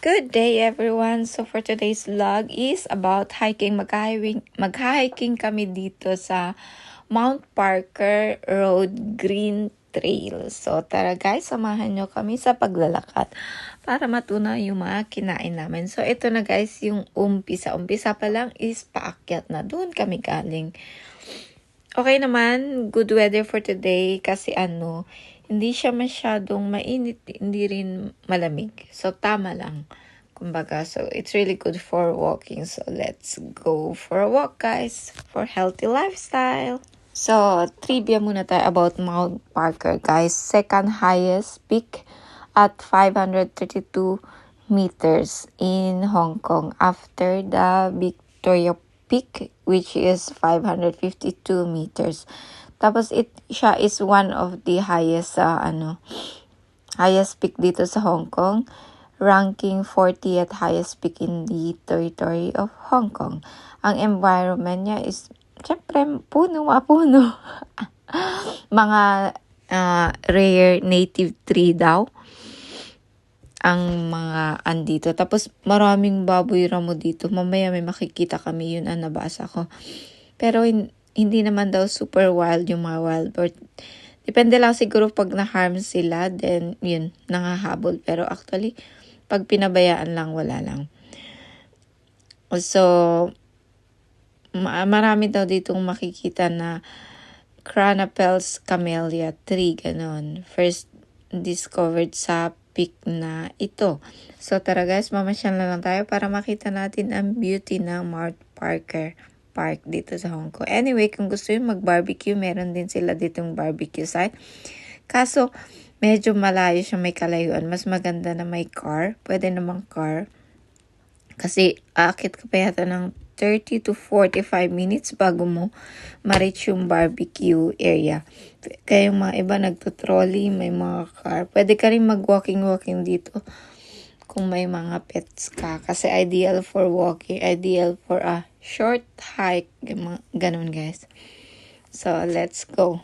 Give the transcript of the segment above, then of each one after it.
Good day everyone! So for today's vlog is about hiking. Mag-hiking kami dito sa Mount Parker Road Green Trail. So tara guys, samahan nyo kami sa paglalakad para matunaw yung mga kinain namin. So ito na guys yung umpisa. Umpisa pa lang is paakyat na. Doon kami galing. Okay naman, good weather for today kasi hindi siya masyadong mainit, hindi rin malamig. So, tama lang. Kumbaga, so it's really good for walking. So, let's go for a walk, guys, for healthy lifestyle. So, trivia muna tayo about Mount Parker, guys. Second highest peak at 532 meters in Hong Kong after the Victoria Peak, which is 552 meters. Tapos siya is one of the highest highest peak dito sa Hong Kong, ranking 40th highest peak in the territory of Hong Kong. Ang environment niya is syempre puno. Mga rare native tree daw ang mga andito. Tapos maraming baboy ramo dito. Mamaya may makikita kami, yun ang nabasa ko. Pero hindi naman daw super wild yung mga wild bird. Depende lang siguro pag na-harm sila, then yun, nangahabol. Pero actually, pag pinabayaan lang, wala lang. So, marami daw ditong makikita na Cranapels camellia tree, ganon. First discovered sa peak na ito. So, tara guys, mamasyal na lang tayo para makita natin ang beauty ng Mount Parker Park dito sa Hong Kong. Anyway, kung gusto yung mag-barbecue, meron din sila ditong barbecue site. Kaso, medyo malayo siya, may kalayuan. Mas maganda na may car. Pwede namang car. Kasi, aakit ka pa yata ng 30 to 45 minutes bago mo ma-reach yung barbecue area. Kaya yung mga iba nagtutrolley, may mga car. Pwede ka rin mag-walking dito kung may mga pets ka. Kasi ideal for walking, ideal for a short hike. Ganun guys. So, let's go.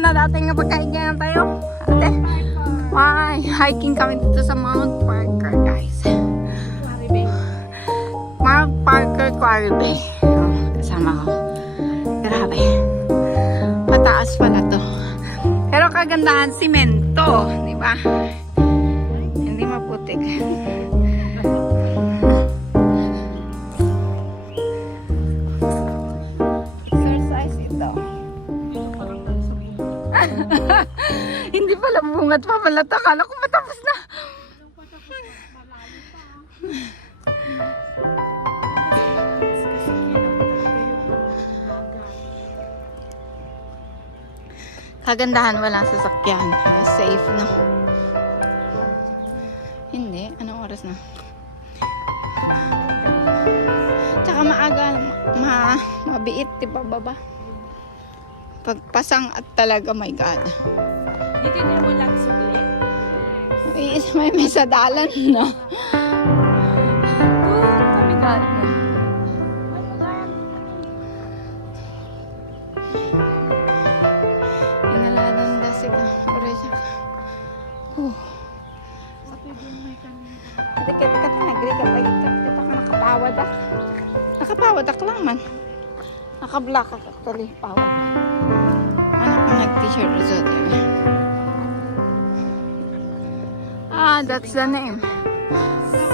Na dating nga pagkahigan tayo. Ate, hiking kami dito sa Mount Parker, guys. Mount Parker Quarry Bay. Kasama ko. Grabe. Mataas pala to. Pero kagandahan, simento. Di ba? Hindi maputik. Hindi pala bungat pa pala. Akala ko matapos na. Kagandahan, walang sasakyan. Safe na. Hindi. Anong oras na? Tsaka maaga. Mabiit. Diba baba? Pagpasang at talaga, my God. Dito na mo lang sulit. May sadalan na. Doon kami galing. Inaladan na siya. Oresya ka. Tika ta nagri ka pag kita ka nakapawad ak. Nakapawad ak lang man. Naka-black ak actually pawad. Anak ko nag-t-shirt result. Ah, that's the name.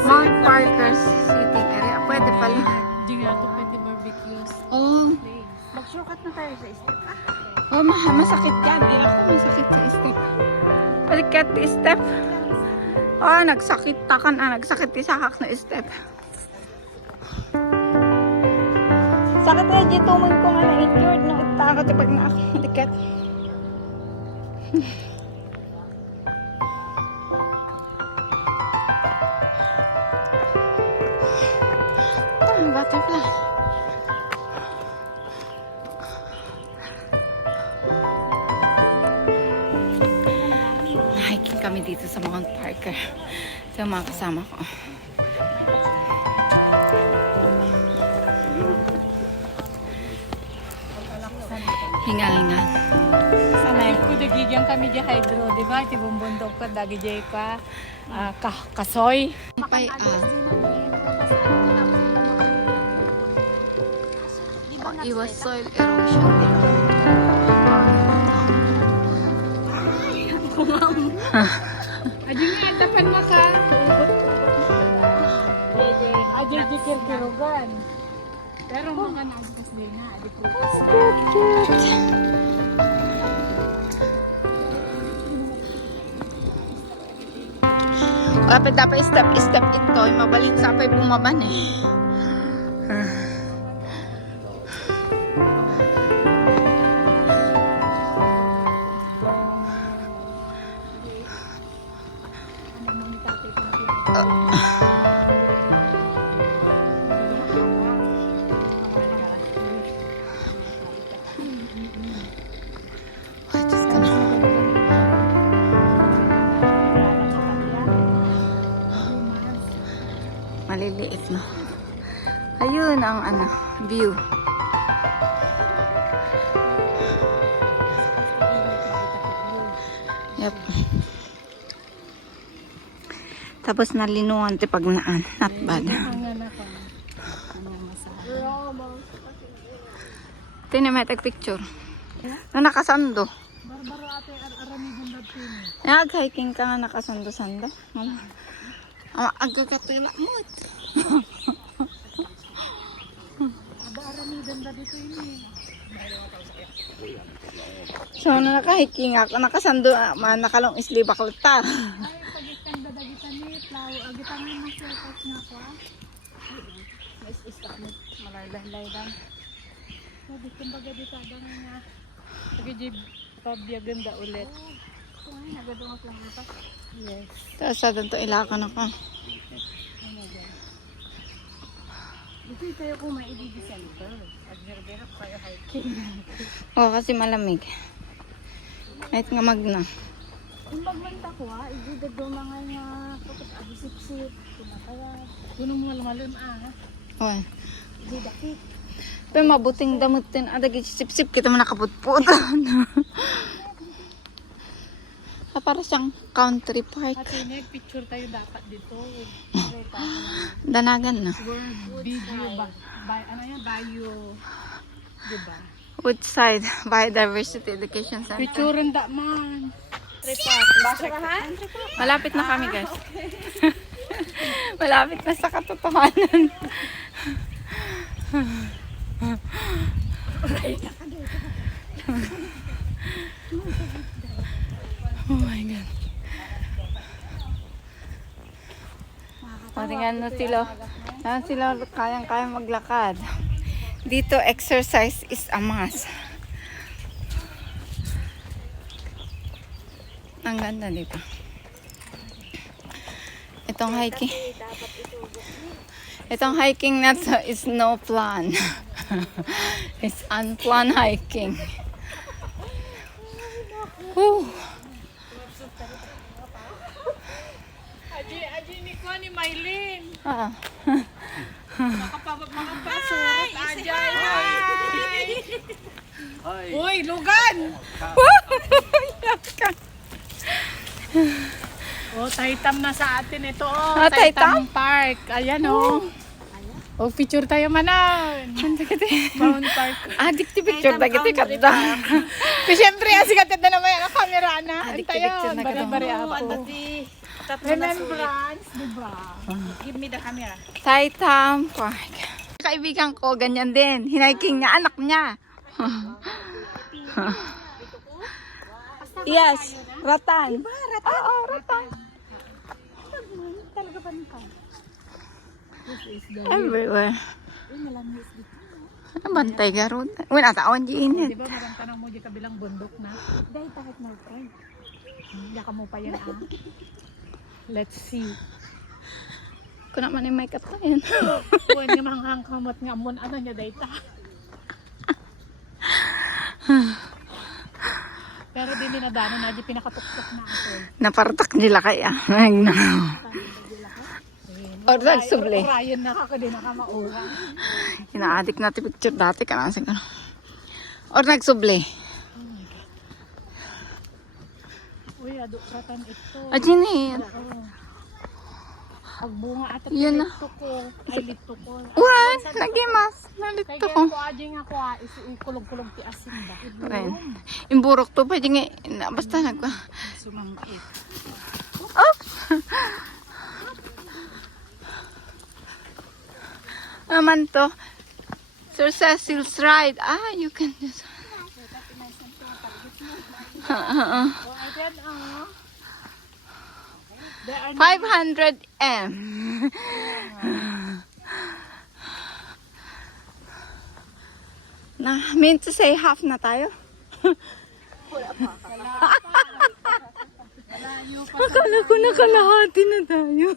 Mount Parker City. Kaya pwede pala. Hindi nga ito pwede barbecues. Oh. Mag-shortcut na tayo sa step. Oh, masakit yan. Di ako masakit sa step. Balikat step. Oh, nagsakit takan. Nagsakit isakak na step. Sakit na dito mo ko nga na-injured. No, takot pag na ako. Balikat. Butterfly. Hiking kami dito sa Mount Parker. Ito yung mga kasama ko. Hingal-hingal. Sanay ko dagigyan kami di hydro, di ba? Di bumbundok ka, dagi jay ka. Kasoy. Pay, iwas soil erosion dito. Adi nga, tapan mo ka. Adi kirkirugan. Pero mga naagkas din na. Adi po. Kapit dapat step ito. Mabalin sa apay bumaban eh. Maliliit no. Ayun ang view. Yep. Tapos nalinuan ti pagnaan. Not bad. Tinimetek picture. No nakasando. Barbaro ate arami ganda pini. Nag-hiking ka nga nakasando-sando. Agkakatila mo. Ada arami ganda dito ini. So, nakahiking ako. Nakasando, nakalong sleeve ako ta. Ay, pag-ikan dadagitan ni Plau. Agitan mo ng circles nga ko. Is-istak mo. Malaydan-laydan. Sabi kumbaga dito ada nga. Pag-ijib pabiyaganda ulit. Ay, nagadungas lang ito. Yes. Tapos sa doon to ilakan ako. Dito tayo kung maibig-center. Agberberap kayo hiking. Oo, kasi malamig. Kahit nga magna. Kung magbanta ko ha, igudad do mga nga kapag abisip-sip, kumakayat. Kunong mga lumalun Oo. Igudakit. Pero mabuting damot din. Adagi sip-sip kita mo nakaputputan. Para siyang country park. At picture tayo dapat dito. Danagan na. World video ba? Ano yan? Bio. Diba? Woodside Biodiversity Education Center. Picture da man. Basa ka ha? Malapit na kami guys. Malapit na sa katotohanan. Oh my God. Tingnan na sila. Sila kayang-kayang maglakad. Dito, exercise is a must. Ang ganda dito. Itong hiking na to is no plan. It's unplanned hiking. Whew. ko ni Maylin. Oo. Makapasurot aja. Uy, lugan! Oh, Taitam na sa atin ito. Oh, Ah, Taitam? Park. Ayan oh. Oh, picture tayo manan. Mount Park. Adik ti picture da kita kada. Siyempre, asigated na naman ang camera na. Adik ti Tayo, picture na kada. bari-bari ako. Tatlo na sulit. Remembrance, diba? Give me the camera. Taitam Park. Kaibigan ko, ganyan din. Hiniking niya, anak niya. Yes, Ratan. Oo, Ratan. Talaga ba nito? Everywhere. Ano bantay garon? Wala taon di init. Di ba marang tanong mo di kabilang bundok na? Dahil takit mo friend. Hindi ka mo pa yan ah. Let's see. Kung naman yung may katayan. Kuwan nga mga hangkamot nga mo ano niya dahil ta. Pero di minadano na di pinakatuktok na ako. Napartak nila kaya. Or nagsubli. Ryan na ako din nakamaura. Inaadik natin picture dati ka na siguro. Or nagsubli. Uy, ado katan ito. Ajin eh. Ang bunga at Yun na. lito ko. Ay, lito ko. Wan, nagimas. Kaya Nalito ko. ganyan ko ading ako ikulog-kulog ti asin ba? Ren. Imburok to pwede nga. Basta nagka. Sumangkit. Oh! Naman to. Sir Cecil's ride. Ah, you can do that. Oh, ayan There are 500 M. Na, mean to say half na tayo. Akala ko nakalahati na tayo.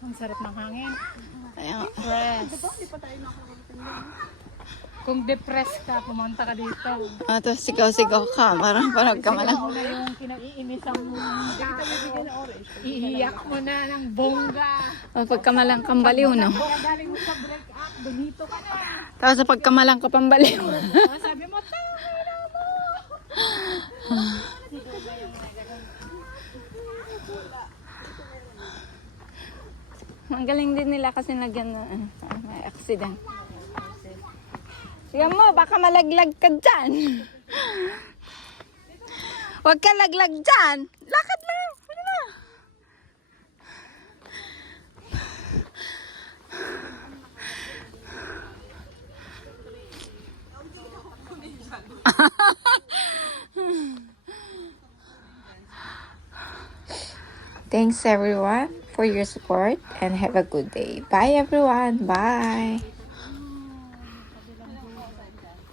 ang sarap ng hangin. Ayan. Kung depressed ka, pumunta ka dito. Ito, sigaw-sigaw ka. Parang ka malang. Ikaw na yung kinaiinisan mo. Iiyak mo na ng bongga. O, pagkamalang kang baliw, no? Kaya galing mo sa break up, ganito ka na. Tapos sa pagkamalang ka pang baliw. Sabi mo, tayo na mo. Ang galing din nila kasi nagyan na may accident. Sige mo, baka malaglag ka dyan. Huwag ka laglag dyan. Lakad lang. Sige na. Thanks everyone for your support and have a good day. Bye everyone. Bye.